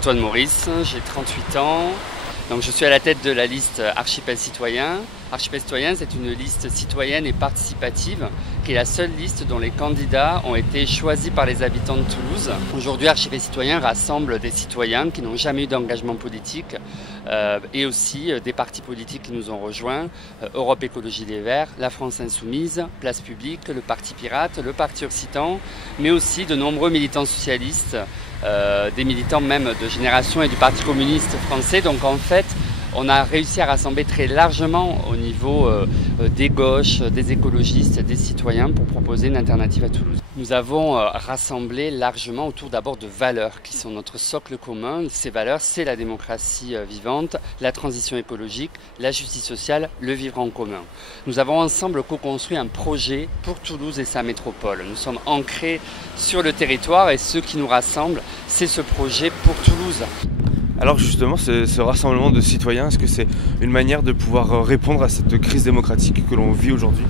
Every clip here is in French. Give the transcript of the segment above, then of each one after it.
Antoine Maurice, j'ai 38 ans. Donc je suis à la tête de la liste Archipel Citoyen. Archipel Citoyen, c'est une liste citoyenne et participative qui est la seule liste dont les candidats ont été choisis par les habitants de Toulouse. Aujourd'hui, Archipel Citoyen rassemble des citoyens qui n'ont jamais eu d'engagement politique et aussi des partis politiques qui nous ont rejoints, Europe Écologie Les Verts, la France Insoumise, Place Publique, le Parti Pirate, le Parti Occitan, mais aussi de nombreux militants socialistes, des militants même de Génération et du Parti communiste français. Donc en fait, on a réussi à rassembler très largement au niveau des gauches, des écologistes, des citoyens pour proposer une alternative à Toulouse. Nous avons rassemblé largement autour d'abord de valeurs qui sont notre socle commun. Ces valeurs, c'est la démocratie vivante, la transition écologique, la justice sociale, le vivre en commun. Nous avons ensemble co-construit un projet pour Toulouse et sa métropole. Nous sommes ancrés sur le territoire et ce qui nous rassemble, c'est ce projet pour Toulouse. Alors justement, ce rassemblement de citoyens, est-ce que c'est une manière de pouvoir répondre à cette crise démocratique que l'on vit aujourd'hui ?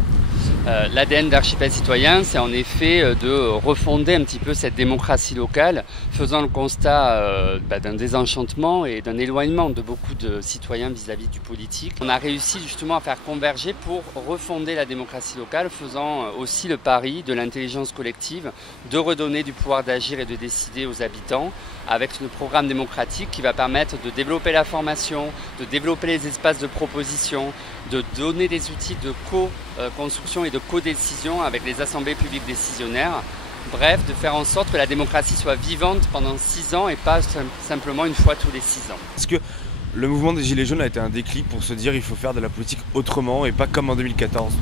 L'ADN d'Archipel Citoyen, c'est en effet de refonder un petit peu cette démocratie locale, faisant le constat d'un désenchantement et d'un éloignement de beaucoup de citoyens vis-à-vis du politique. On a réussi justement à faire converger pour refonder la démocratie locale, faisant aussi le pari de l'intelligence collective, de redonner du pouvoir d'agir et de décider aux habitants, avec le programme démocratique qui va permettre de développer la formation, de développer les espaces de proposition, de donner des outils de co-construction et de co-décision avec les assemblées publiques décisionnaires. Bref, de faire en sorte que la démocratie soit vivante pendant 6 ans et pas simplement une fois tous les 6 ans. Est-ce que le mouvement des Gilets jaunes a été un déclic pour se dire qu'il faut faire de la politique autrement et pas comme en 2014 ?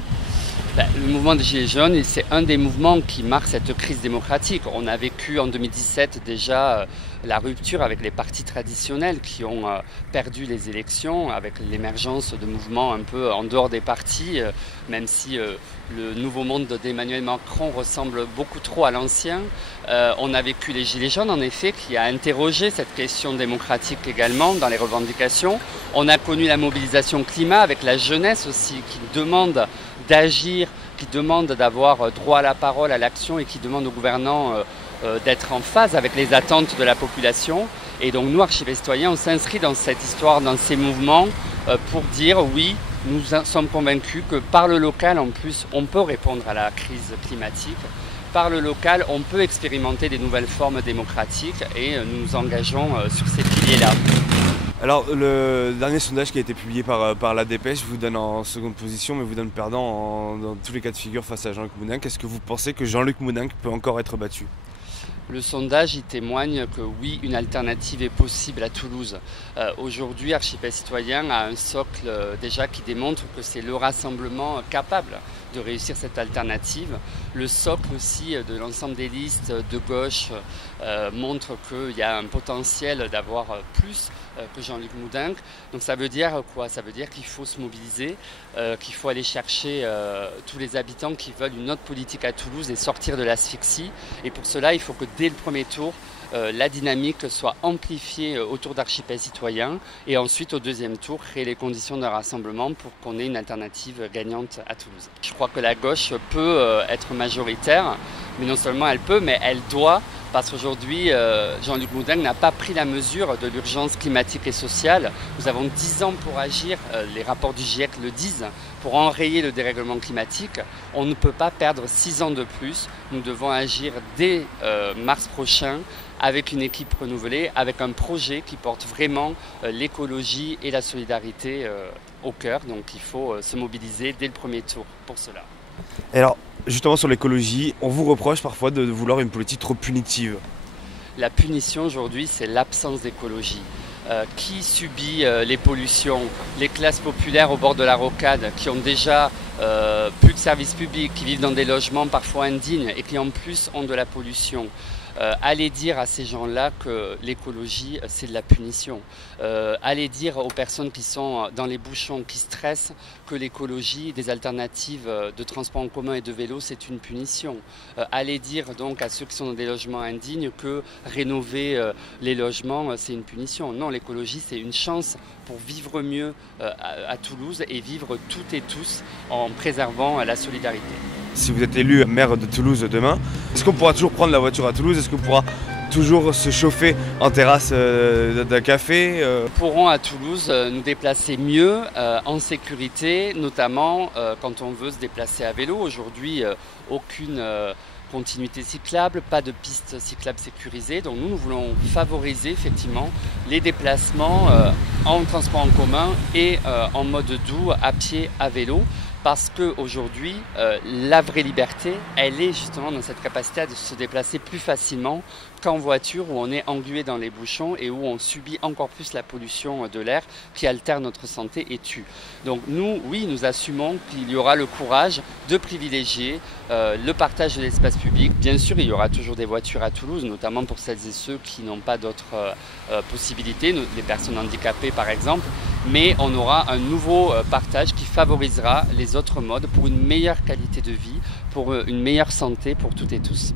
Le mouvement des Gilets jaunes, c'est un des mouvements qui marque cette crise démocratique. On a vécu en 2017 déjà la rupture avec les partis traditionnels qui ont perdu les élections, avec l'émergence de mouvements un peu en dehors des partis, même si le nouveau monde d'Emmanuel Macron ressemble beaucoup trop à l'ancien. On a vécu les Gilets jaunes, en effet, qui a interrogé cette question démocratique également dans les revendications. On a connu la mobilisation climat avec la jeunesse aussi, qui demande d'agir, qui demande d'avoir droit à la parole, à l'action et qui demande aux gouvernants d'être en phase avec les attentes de la population. Et donc nous, Archipel Citoyen, on s'inscrit dans cette histoire, dans ces mouvements pour dire oui, nous sommes convaincus que par le local, en plus, on peut répondre à la crise climatique. Par le local, on peut expérimenter des nouvelles formes démocratiques et nous nous engageons sur ces piliers-là. Alors le dernier sondage qui a été publié par la Dépêche vous donne en seconde position mais vous donne perdant dans tous les cas de figure face à Jean-Luc Moudenc. Est-ce que vous pensez que Jean-Luc Moudenc peut encore être battu ? Le sondage il témoigne que oui, une alternative est possible à Toulouse. Aujourd'hui, Archipel Citoyen a un socle déjà qui démontre que c'est le rassemblement capable de réussir cette alternative. Le socle aussi de l'ensemble des listes de gauche montre qu'il y a un potentiel d'avoir plus que Jean-Luc Moudenc. Donc ça veut dire quoi? Ça veut dire qu'il faut se mobiliser, qu'il faut aller chercher tous les habitants qui veulent une autre politique à Toulouse et sortir de l'asphyxie. Et pour cela, il faut que dès le premier tour, la dynamique soit amplifiée autour d'Archipel Citoyen et ensuite au deuxième tour créer les conditions d'un rassemblement pour qu'on ait une alternative gagnante à Toulouse. Je crois que la gauche peut être majoritaire, mais non seulement elle peut, mais elle doit, parce qu'aujourd'hui Jean-Luc Moudenc n'a pas pris la mesure de l'urgence climatique et sociale. Nous avons 10 ans pour agir, les rapports du GIEC le disent, pour enrayer le dérèglement climatique. On ne peut pas perdre 6 ans de plus, nous devons agir dès mars prochain avec une équipe renouvelée, avec un projet qui porte vraiment l'écologie et la solidarité au cœur. Donc il faut se mobiliser dès le premier tour pour cela. Et alors, justement sur l'écologie, on vous reproche parfois de vouloir une politique trop punitive. La punition aujourd'hui, c'est l'absence d'écologie. Qui subit les pollutions? Les classes populaires au bord de la rocade qui ont déjà plus de services publics, qui vivent dans des logements parfois indignes et qui en plus ont de la pollution. Allez dire à ces gens-là que l'écologie, c'est de la punition. Allez dire aux personnes qui sont dans les bouchons, qui stressent, que l'écologie, des alternatives de transport en commun et de vélo, c'est une punition. Allez dire donc à ceux qui sont dans des logements indignes que rénover les logements, c'est une punition. Non, l'écologie, c'est une chance pour vivre mieux à Toulouse et vivre toutes et tous en préservant la solidarité. Si vous êtes élu maire de Toulouse demain, est-ce qu'on pourra toujours prendre la voiture à Toulouse? Est-ce qu'on pourra toujours se chauffer en terrasse d'un café. Nous pourrons à Toulouse nous déplacer mieux, en sécurité, notamment quand on veut se déplacer à vélo. Aujourd'hui, aucune continuité cyclable, pas de piste cyclable sécurisée. Donc nous voulons favoriser effectivement les déplacements en transport en commun et en mode doux, à pied, à vélo. Parce qu'aujourd'hui, la vraie liberté, elle est justement dans cette capacité à se déplacer plus facilement qu'en voiture où on est englué dans les bouchons et où on subit encore plus la pollution de l'air qui altère notre santé et tue. Donc nous, oui, nous assumons qu'il y aura le courage de privilégier le partage de l'espace public. Bien sûr, il y aura toujours des voitures à Toulouse, notamment pour celles et ceux qui n'ont pas d'autres possibilités, les personnes handicapées par exemple, mais on aura un nouveau partage qui favorisera les autres modes pour une meilleure qualité de vie, pour une meilleure santé pour toutes et tous.